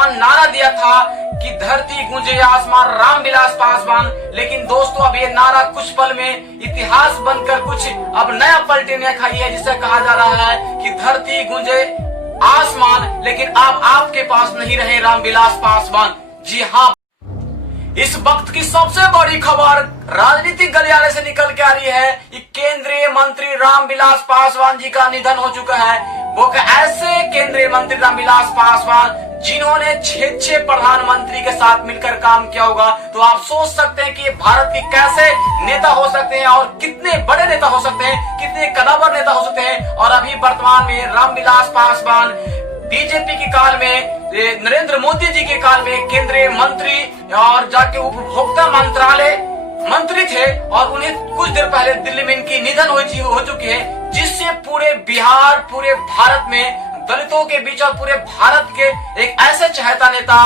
पासवान नारा दिया था कि धरती गूंजे आसमान, रामविलास पासवान। लेकिन दोस्तों अब ये नारा कुछ पल में इतिहास बनकर कुछ अब नया पलटे ने खाई है, जिसे कहा जा रहा है कि धरती गूंजे आसमान, लेकिन अब आपके पास नहीं रहे रामविलास पासवान। जी हाँ, इस वक्त की सबसे बड़ी खबर राजनीतिक गलियारे से निकल के आ रही है कि केंद्रीय मंत्री रामविलास पासवान जी का निधन हो चुका है। वो ऐसे केंद्रीय मंत्री रामविलास पासवान जिन्होंने 6 प्रधानमंत्री के साथ मिलकर काम किया होगा। तो आप सोच सकते हैं कि भारत के कैसे नेता हो सकते हैं और कितने बड़े नेता हो सकते हैं, कितने कदावर नेता हो सकते हैं। और अभी वर्तमान में रामविलास पासवान बीजेपी के काल में, नरेंद्र मोदी जी के काल में केंद्रीय मंत्री और जाके उपभोक्ता मंत्रालय मंत्री थे, और उन्हें कुछ देर पहले दिल्ली में इनकी निधन हो चुकी है, जिससे पूरे बिहार, पूरे भारत में दलितों के बीच और पूरे भारत के एक ऐसे चहेता नेता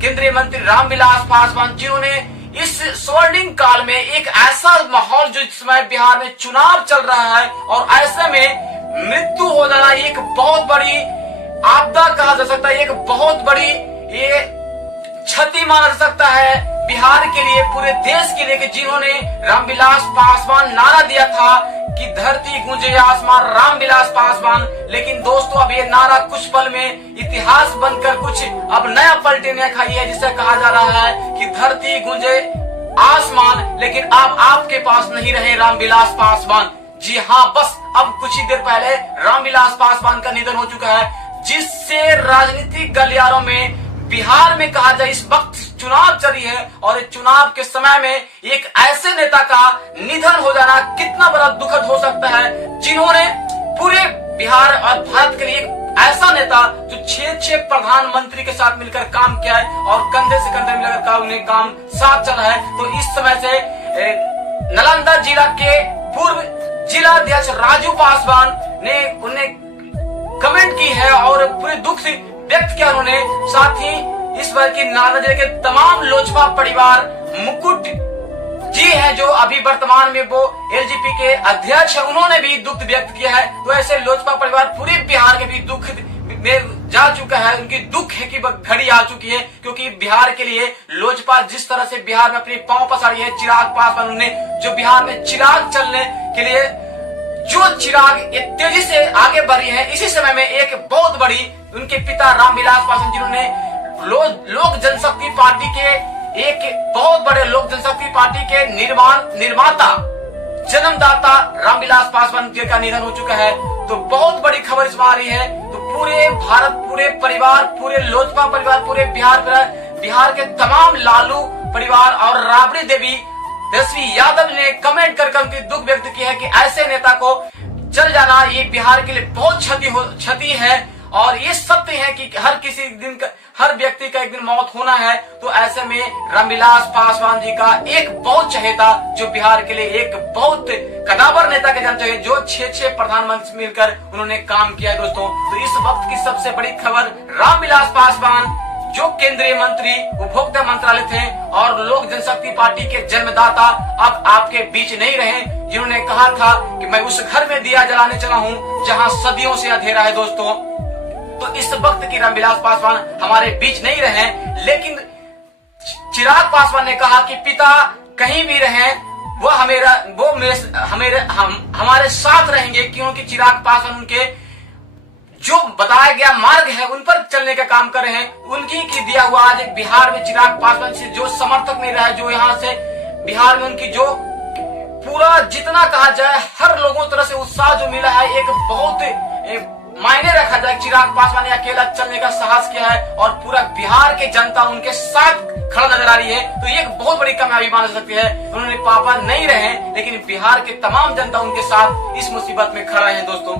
केंद्रीय मंत्री रामविलास पासवान, जिन्होंने इस स्वर्णिम काल में एक ऐसा माहौल जो इस समय बिहार में चुनाव चल रहा है, और ऐसे में मृत्यु हो जाना एक बहुत बड़ी आपदा कहा जा सकता है, एक बहुत बड़ी ये क्षति माना जा सकता है बिहार के लिए, पूरे देश के लिए, कि जिन्होंने रामविलास पासवान नारा दिया था कि धरती गूंजे आसमान, रामविलास पासवान। लेकिन दोस्तों अब ये नारा कुछ पल में इतिहास बनकर कुछ अब नया पलटे ने खाई है, जिसे कहा जा रहा है कि धरती गूंजे आसमान, लेकिन अब आपके पास नहीं रहे रामविलास पासवान। जी हाँ, बस अब कुछ ही देर पहले रामविलास पासवान का निधन हो चुका है, जिससे राजनीतिक गलियारों में बिहार में कहा जाए इस वक्त चुनाव चल रही है, और इस चुनाव के समय में एक ऐसे नेता का निधन हो जाना कितना बड़ा दुखद हो सकता है, जिन्होंने पूरे बिहार और भारत के लिए ऐसा नेता जो 6 प्रधानमंत्री के साथ मिलकर काम किया है और कंधे से कंधे मिलाकर का उन्हें काम साथ चला है। तो इस समय से नालंदा जिला के पूर्व जिलाध्यक्ष राजू पासवान ने उन्हें कमेंट की है और पूरे दुख से व्यक्त किया उन्होंने। साथ ही इस बार की नालंदा जिले के तमाम लोजपा परिवार, मुकुट जी हैं जो अभी वर्तमान में वो एलजेपी के अध्यक्ष है, उन्होंने भी दुख व्यक्त किया है। तो ऐसे लोजपा परिवार पूरे बिहार के भी दुख में जा चुका है, उनकी दुख है कि घड़ी आ चुकी है, क्योंकि बिहार के लिए लोजपा जिस तरह से बिहार में अपनी पांव पसारी है, चिराग पासवान ने जो बिहार में चिराग चलने के लिए जो चिराग तेजी से आगे बढ़ी है, इसी समय में एक बहुत बड़ी उनके पिता रामविलास पासवान, जिन्होंने लोक जनशक्ति पार्टी के एक बहुत बड़े लोक जनशक्ति पार्टी के निर्माता, जन्मदाता रामविलास पासवान जी का निधन हो चुका है। तो बहुत बड़ी खबर इसमें आ रही है। तो पूरे भारत, पूरे परिवार, पूरे लोजपा परिवार, पूरे बिहार के तमाम लालू परिवार और राबड़ी देवी तेजस्वी यादव ने कमेंट कर उनकी दुख व्यक्त किया है कि ऐसे नेता को चल जाना ये बिहार के लिए बहुत क्षति है, और ये सत्य है कि हर व्यक्ति का एक दिन मौत होना है। तो ऐसे में रामविलास पासवान जी का एक बहुत चहेता, जो बिहार के लिए एक बहुत कदावर नेता के जानते हैं, जो 6 प्रधानमंत्री मिलकर उन्होंने काम किया है दोस्तों। तो इस वक्त की सबसे बड़ी खबर, रामविलास पासवान जो केंद्रीय मंत्री उपभोक्ता मंत्रालय थे और लोक जनशक्ति पार्टी के जन्मदाता अब आपके बीच नहीं रहे, जिन्होंने कहा था कि मैं उस घर में दिया जलाने चला हूं जहां सदियों से अंधेरा है दोस्तों। तो इस वक्त की रामविलास पासवान हमारे बीच नहीं रहे, लेकिन चिराग पासवान ने कहा कि पिता कहीं भी रहे वो हमारे साथ रहेंगे, क्योंकि चिराग पासवान उनके जो बताया गया मार्ग है उन पर चलने का काम कर रहे हैं। उनकी की दिया हुआ आज बिहार में चिराग पासवान से जो समर्थक मिल रहा है, जो यहाँ से बिहार में उनकी जो पूरा जितना कहा जाए हर लोगों तरह से उत्साह जो मिला है, एक बहुत मायने रखा जाए। चिराग पासवान ने अकेला चलने का साहस किया है और पूरा बिहार के जनता उनके साथ खड़ा नजर आ रही है। तो ये एक बहुत बड़ी कामयाबी मान सकती है। उन्होंने पापा नहीं रहे, लेकिन बिहार के तमाम जनता उनके साथ इस मुसीबत में खड़ा है दोस्तों।